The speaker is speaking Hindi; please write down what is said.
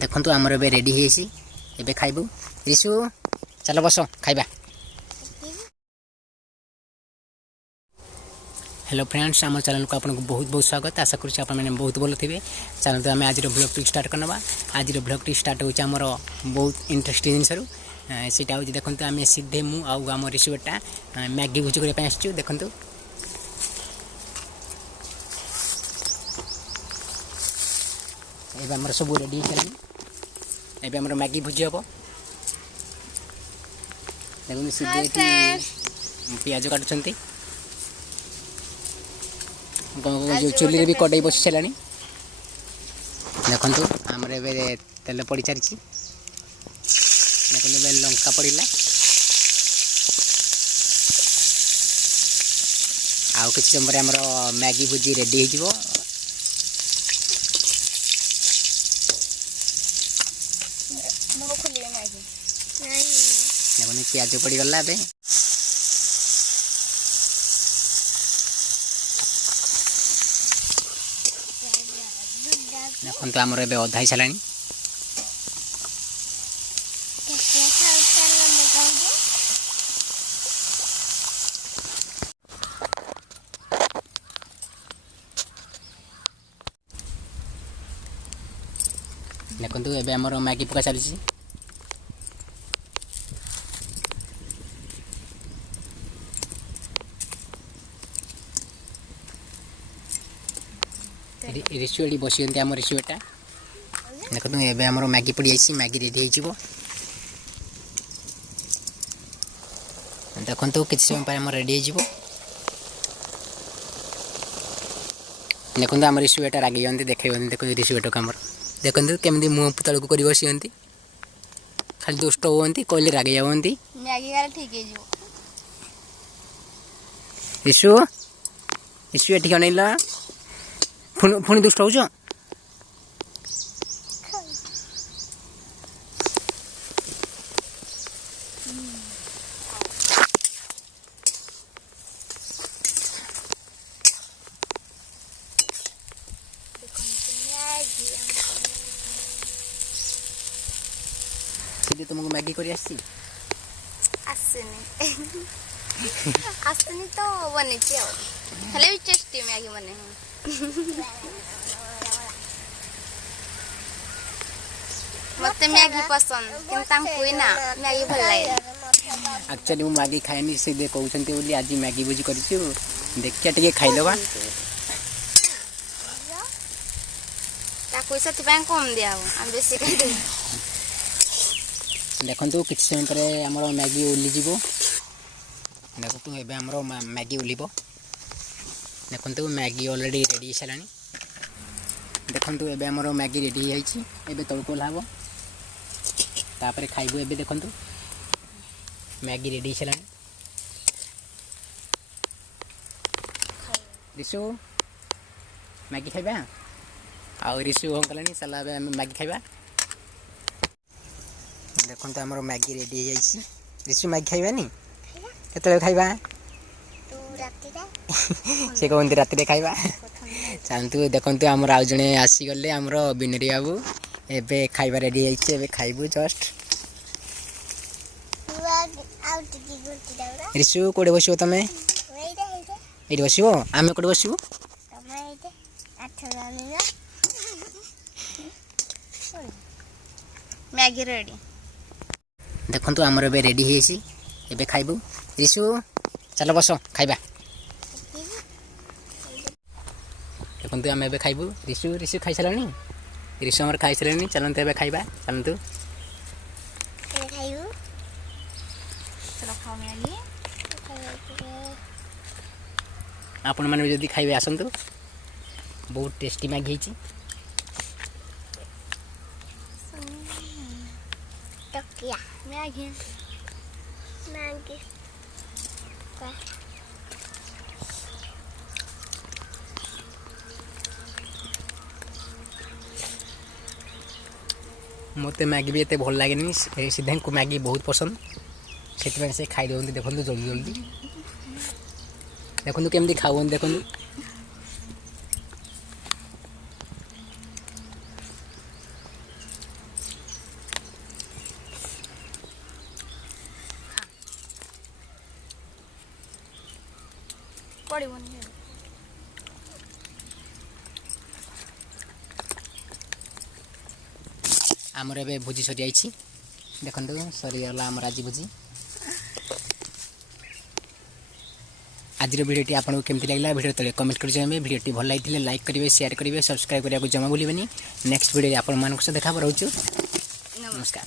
देखु आमर ए रेडी एबे खाइबू रिशु चल बस खाइबा। हेलो फ्रेंड्स आम चैनल को आपको बहुत बहुत स्वागत। आशा करुँच आपने बहुत भल थे। चलते आम आज ब्लॉग टी स्टार्ट करना। आज ब्लॉग टी स्टार्ट होमर बहुत इंटरेस्टिंग जिनस सीटा हूँ देखो आम सीधे मुझ रिशु बेटा मैगी भुजी करने आसचु। देखु एवं सब रेडी हो मैगी भुजी हम देखो सीधे पियाज काटुंट चुली भी कड़े बसी सारा देखु आमर ए तेल पड़ सारी देखो लंका पड़ा आउ कि समय आमर मैगी भुजी रेडी हो देखो पियाज पड़गला देखो आमर ए अधा सारा देखो एबे आमर मैगी पका चली रिशु एटी बस आम रिशु बेटा देखो एबे आमर मैगी पड़ी जाइए मैगी रेडी हो देखो किसी समय पर आम रेडी हो देखो आम रिशु बेटा रागी जाती देखे देखो रिशु बेटा को आमर देखो केमी मुँह तलू कर बसी खाली दुष्ट होती कहले रागी जाती रिशु रिशु ये अनैल पुणी दुष्ट हो तुमको मैगी कर आसनी तो बनी हेले भी टेस्टी मैगी बने मत मैगी पसंद कि ना मैगी भल लगे एक्चुअली मु मैगी खाएनी से कहते बोली आज मैगी भुजी कर देखिए टे खाईदबा कम दिया बेसी खाई देखो किसी समय पर आमर मैगी ओलीज देखो एबे आमर मैगी ओलिब देखो मैगी ऑलरेडी रेडी सारा देखो एबे आमर मैगी रेडी एबे तड़को ओल्हाब तापर खाइबू एबे देखो मैगी रेडी सारा रिशु मैगी खाइबा आउ रिशु हो गलानी चला मैगी खाइबा देखो आमर मैगी रेडी रिशु मैगी खाइबानी केतले खाइबा से कहते राति खाइबा चलतु देखु आमर आउ जड़े आसीगले आमर बिनरी बाबू एबे खाइबा रेडी एबे खाइबू जस्ट रिशु कोड़े बस तुमे ये बस आम कोड़े बस मैगी रेडी देखु आमर ए रेडी एबे खाइबू रिशु चल बस खाइबा देखु आम ए खाइबू रिशु रिशु खाई सारा रिशु आमर खाई सारे चलते एबे खाइबा चलतु आपण मैंने जदि खाइबे आसतु बहुत टेस्टी मैगी होती मत मैगी भी एत भल लगे सीधे को मैगी बहुत पसंद से खाई दिखते देखो जल्दी जल्दी देखो केमती खाऊ देखो ପଡ଼ିବନି। ଆମର ଏବେ ଭୋଜି ସରିଯାଇଛି ଦେଖନ୍ତୁ ସରିଗଲା ଆମର ଆଜି ଭୋଜି। ଆଜିର ଭିଡ଼ିଓଟି ଆପଣଙ୍କୁ କେମିତି ଲାଗିଲା ଭିଡ଼ିଓ ତଳେ କମେଣ୍ଟ କରି ଜଣାଇବେ। ଭିଡ଼ିଓଟି ଭଲ ଲାଗିଥିଲେ ଲାଇକ୍ କରିବେ, ସେୟାର କରିବେ, ସବସ୍କ୍ରାଇବ୍ କରିବାକୁ ଜମା ଭୁଲିବେନି। ନେକ୍ସଟ ଭିଡ଼ିଓରେ ଆପଣମାନଙ୍କ ସହ ଦେଖା ରହୁଛୁ। ନମସ୍କାର।